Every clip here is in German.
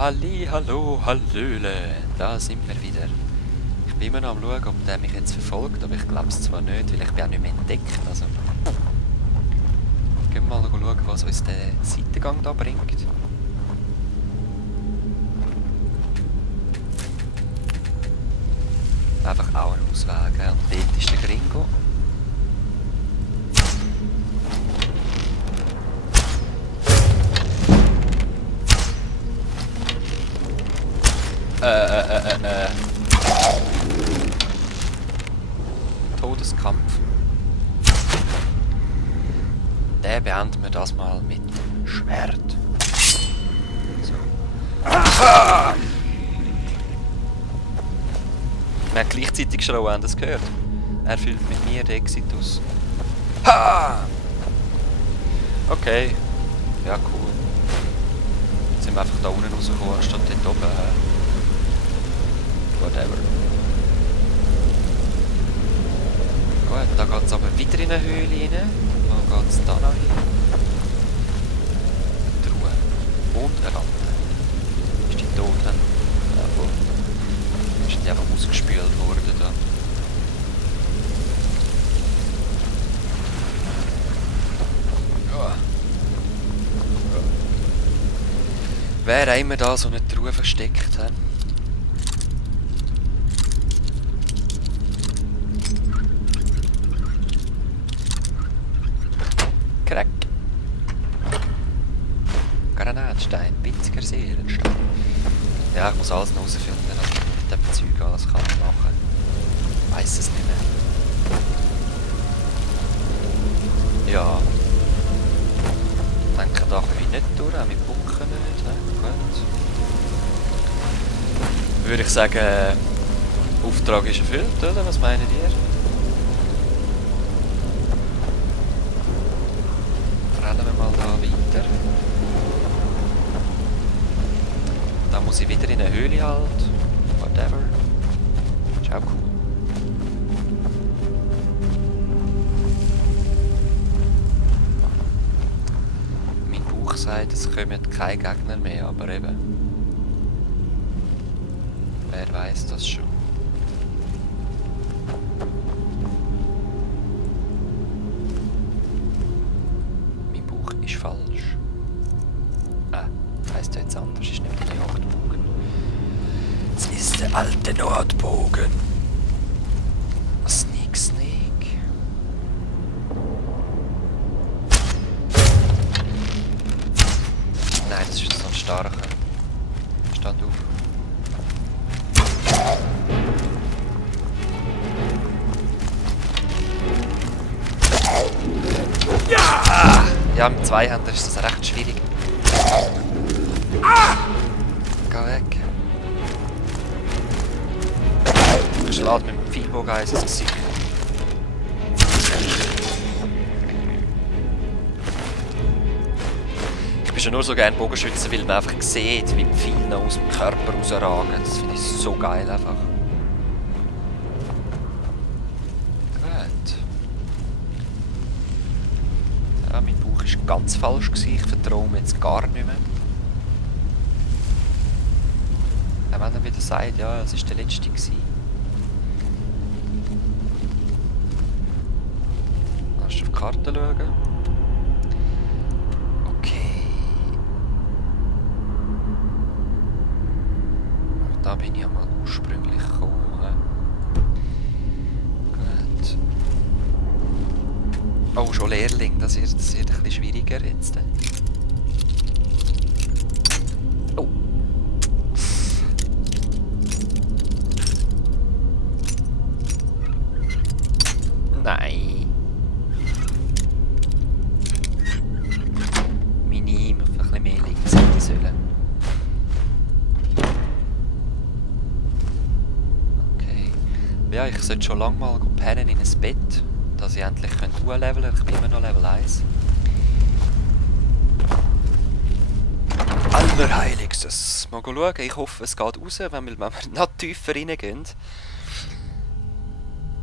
Halli, hallo, hallöle, da sind wir wieder. Ich bin immer noch am schauen, ob der mich jetzt verfolgt, aber ich glaube es zwar nicht, weil ich bin auch nicht mehr entdeckt. Also, gehen wir mal schauen, was uns der Seitengang da bringt. Einfach auch einen Ausweg, und dort ist der Gringo. Todeskampf. Den beenden wir das mal mit Schwert. So. Wir haben gleichzeitig geschrien, das gehört. Er füllt mit mir den Exitus. Ha! Okay. Ja, cool. Jetzt sind wir einfach da unten rausgekommen, anstatt dort oben. Whatever. Gut, da geht es aber wieder in eine Höhle rein. Wo geht es da noch hin? Eine Truhe. Und eine Ratte. Ist die tot dann? Ja, voll. Ist die einfach ausgespült worden da. Ja. Wer immer da so eine Truhe versteckt hat. Crack. Granatstein, winziger Seelenstein. Ja, ich muss alles noch herausfinden, was ich mit dem Zeug alles kann machen. Ich weiss es nicht mehr. Ja. Ich denke, da komme ich nicht durch, auch mit Bucken nicht. Gut. Würde ich sagen, Auftrag ist erfüllt, oder? Was meint ihr? Rennen wir mal da weiter. Da muss ich wieder in eine Höhle halt. Whatever. Ist auch cool. Mein Bauch sagt, es kommen keine Gegner mehr, aber eben. Wer weiß das schon. Mein Bauch ist falsch. Heisst ja jetzt anders, ist nicht der Jagdbogen. Es ist der alte Nordbogen. Sneak, sneak. Nein, das ist so ein starker. Stand auf. Ja! Ja, mit Zweihänder ist das recht schwierig. Geh weg. Ich schlage mit dem Pfeilbogen eins ins Gesicht. Ich bin schon nur so gerne Bogenschütze, weil man einfach sieht, wie die Pfeile aus dem Körper rausragen. Das finde ich so geil einfach. Gut. Ja, mein Bauch war ganz falsch gewesen. Ich vertraue mir jetzt gar nicht mehr. Auch wenn er wieder sagt, ja, es war der letzte gewesen. Kannst du auf die Karte schauen? Okay. Da bin ich ja mal ursprünglich gekommen. Gut. Oh, schon Lehrling, das wird ein bisschen schwieriger jetzt. Oh. Nein. Minim, auf ein bisschen mehr links hätte sollen. Okay. Ja, ich sollte schon lange mal pennen in ein Bett, dass ich endlich leveln könnte. Ich bin immer noch Level 1. Allerheiligstes. Mal schauen, ich hoffe es geht raus, wenn wir noch tiefer reingehen.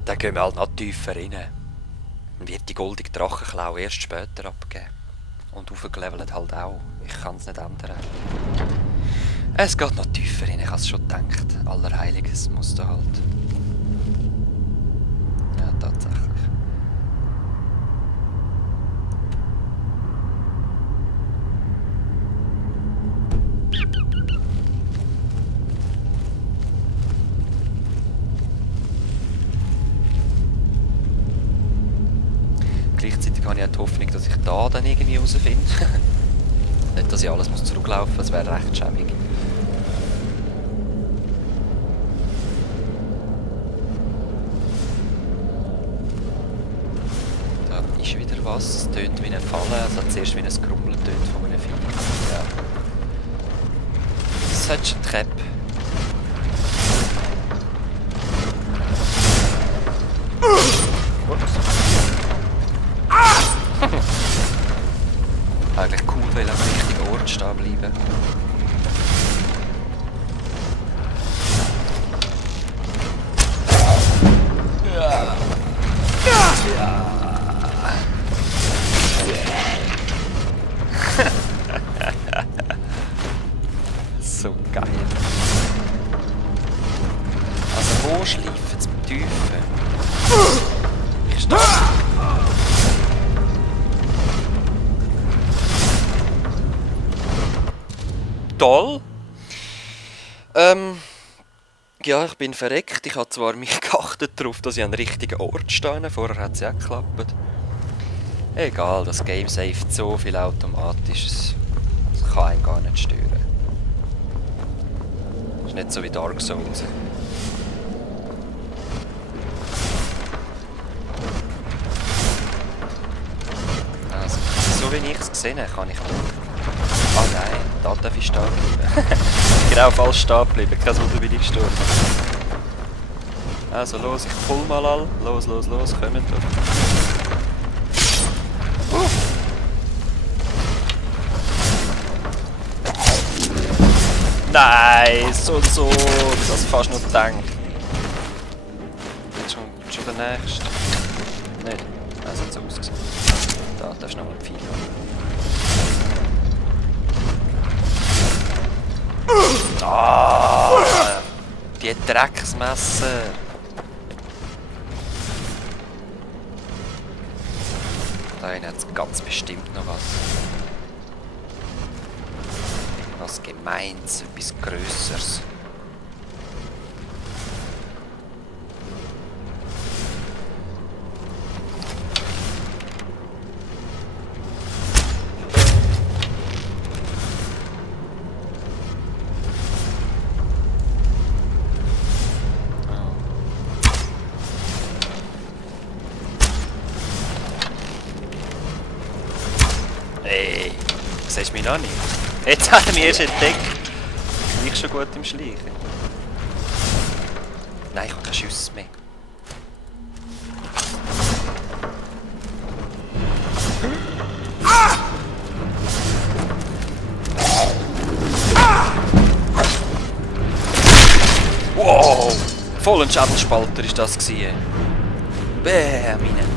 Dann gehen wir halt noch tiefer rein. Dann wird die goldige Drachenklau erst später abgeben. Und aufgelevelt halt auch. Ich kann es nicht ändern. Es geht noch tiefer rein, ich habe es schon gedacht. Allerheiliges muss da halt. Ja, tatsächlich. Gleichzeitig habe ich auch die Hoffnung, dass ich da dann irgendwie rausfinde. Nicht, dass ich alles zurücklaufen muss, das wäre recht schäbig. Da ist wieder was. Es tönt wie eine Falle, also zuerst wie ein Grummeln tönt von einem Vieh. Ja. Das hat schon Treppe. Eigentlich cool, weil am richtigen Ort stehen bleiben. Ja. Ja. So geil. Also wo schleifen zum Tiefen? Ich stehe. Toll. Ja, ich bin verreckt. Ich habe zwar mich geachtet darauf, dass ich an den richtigen Ort stehe. Vorher hat es ja geklappt. Egal, das Game saved so viel automatisch. Es kann einen gar nicht stören. Das ist nicht so wie Dark Souls. Also, so wie ich es gesehen habe, kann ich nicht. Ah nein, da darf ich stehen bleiben. Genau, falsch stehen bleiben. Kein Wunder, bin ich gestorben. Also los, ich pull mal all. Los, kommt doch. Nice und so, das fast noch gedacht. Schon der nächste. Nicht? Das hat so ausgesehen. Da ist noch ein Pfeil. Ah, die Drecksmesser. Da hat es ganz bestimmt noch was. Was Gemeins, etwas Grösseres. Ey, siehst du mich noch nicht? Jetzt hat er mich erst entdeckt. Bin ich schon gut im Schleichen? Nein, ich habe keine Schüsse mehr. Wow! Voll ein Schädelspalter war das. Bäh, meine.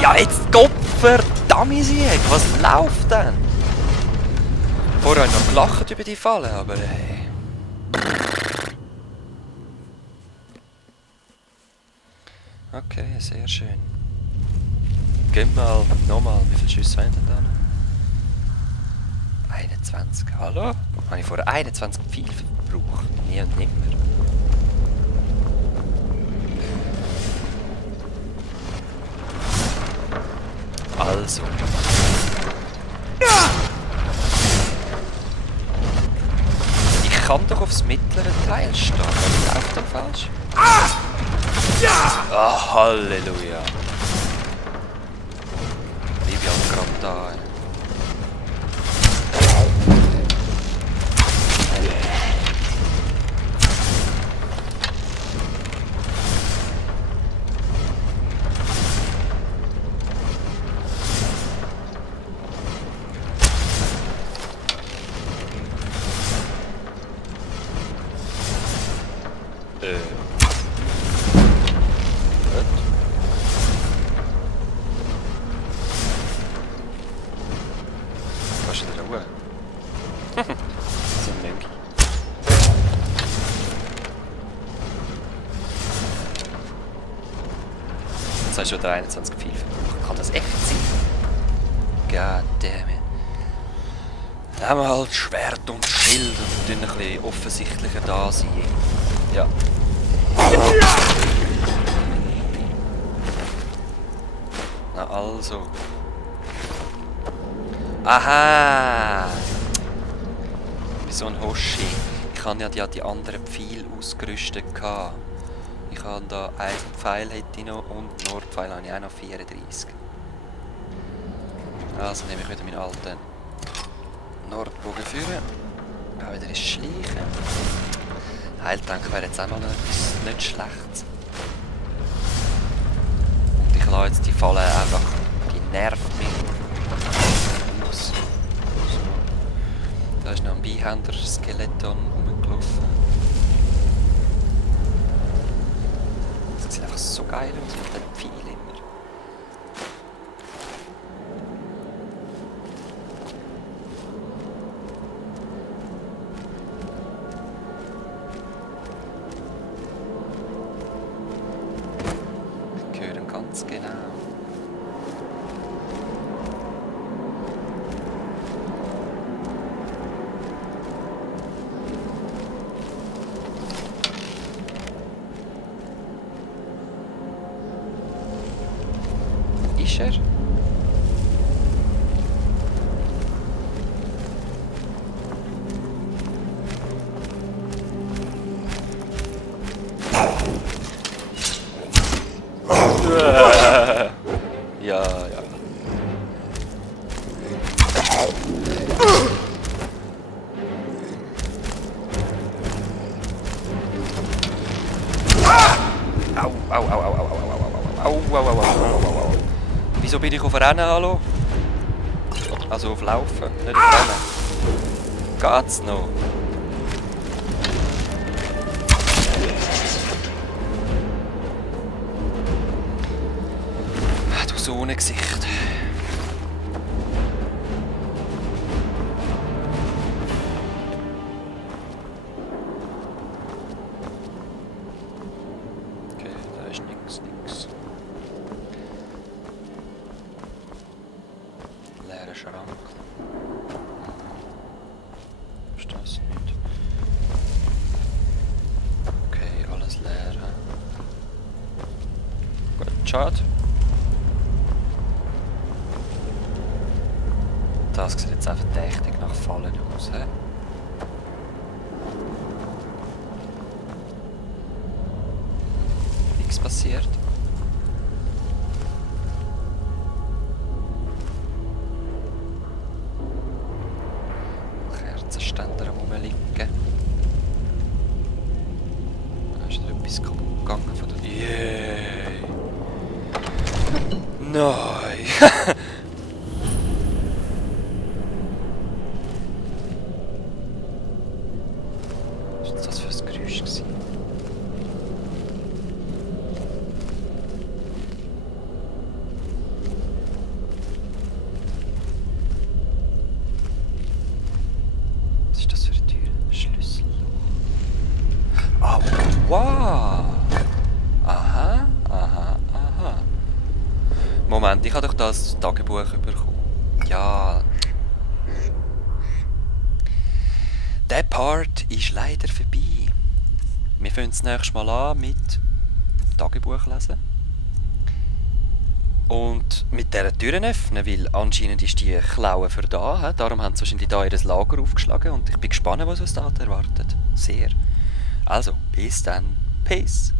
Ja, jetzt Gottverdammt, was läuft denn? Vorher habe ich noch gelacht über die Falle, aber hey. Okay, sehr schön. Gehen wir mal, nochmal, wie viele Schüsse haben denn da noch? 21, hallo? Habe ich vorher 21 Pfeile verbraucht? Nie und nimmer. Also. Ich kann doch aufs mittlere Teil stehen. Das läuft doch falsch. Ah, Halleluja. Ich bin halt gerade da. So ein Mönch. Jetzt hast du schon 21 viel. Kann das echt sein? Goddammit. Nehmen wir halt Schwert und Schild und tun ein bisschen offensichtlicher da sein. Ja. Na also. Aha! Wieso ein Hoshi? Ich habe ja die anderen Pfeile ausgerüstet. Ich habe da einen Pfeil hätte ich noch und Nordpfeil habe ich auch noch 34. Also nehme ich wieder meinen alten Nordbogen führen. Auch wieder ins Schleichen. Heiltank wäre jetzt auch mal etwas nicht Schlechtes. Und ich lasse jetzt die Falle einfach, die nervt mich. So. Da ist noch ein Beihänder-Skeleton rumgelaufen. Das sieht einfach so geil aus mit den Pfeilen immer. Die gehören ganz genau. Ist er? Ja, ja. Au, au, au, au, au, au, au, au, au, au, au, au. Wieso bin ich auf Rennen, hallo? Also auf Laufen, nicht auf Rennen. Geht's noch? Du Sonnengesicht. Okay, da ist nix. Leerer Schrank. Ist das nicht? Okay, alles leer. Gut, schade. Das sieht jetzt auch verdächtig nach Fallen aus, hä? Nichts passiert. Kerzenständer rumliegen. Da ist da etwas kaputt gegangen von der... Yay! Nein! Was war das für ein Geräusch gewesen? Was ist das für eine Tür? Schlüssel. Ah, wow! Aha. Moment, ich habe doch das Tagebuch bekommen. Ja. Der Part ist leider vorbei. Wir fangen das nächste Mal an mit Tagebuch lesen. Und mit dieser Türen öffnen, weil anscheinend ist die Klaue für da. Darum haben sie wahrscheinlich da ihr Lager aufgeschlagen und ich bin gespannt, was uns da erwartet. Sehr. Also, bis dann. Peace.